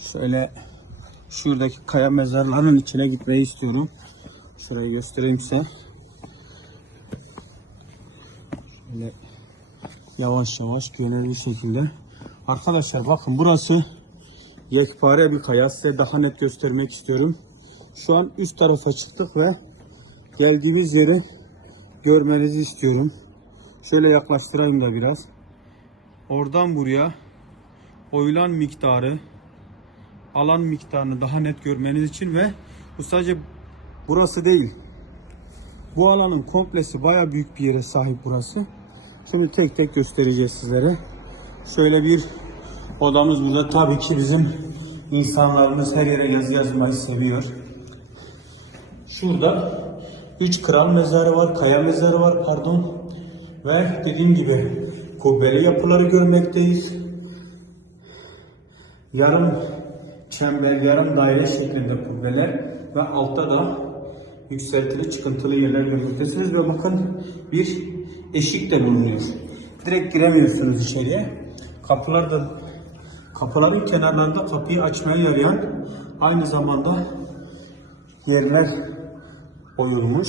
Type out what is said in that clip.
Şöyle şuradaki kaya mezarların içine gitmeyi istiyorum. Şurayı göstereyim size. Şöyle yavaş yavaş gönüllü şekilde. Arkadaşlar bakın burası yekpare bir kaya. Size daha net göstermek istiyorum. Şu an üst tarafa çıktık ve geldiğimiz yeri görmenizi istiyorum. Şöyle yaklaştırayım da biraz. Oradan buraya oyulan miktarı, alan miktarını daha net görmeniz için ve bu sadece burası değil. Bu alanın komplesi baya büyük bir yere sahip burası. Şimdi tek tek göstereceğiz sizlere. Şöyle bir odamız burada. Tabii ki bizim insanlarımız her yere yazı yazmayı seviyor. Şurada üç kral mezarı var, kaya mezarı var pardon. Ve dediğim gibi kubbeli yapıları görmekteyiz. Yarım çember, yarım daire şeklinde kubbeler ve altta da yükseltili çıkıntılı yerler görmektesiniz ve bakın bir eşik de bulunuyor. Direkt giremiyorsunuz içeriye. Kapılar da kapıların kenarlarında kapıyı açmaya yarayan aynı zamanda yerler oyulmuş.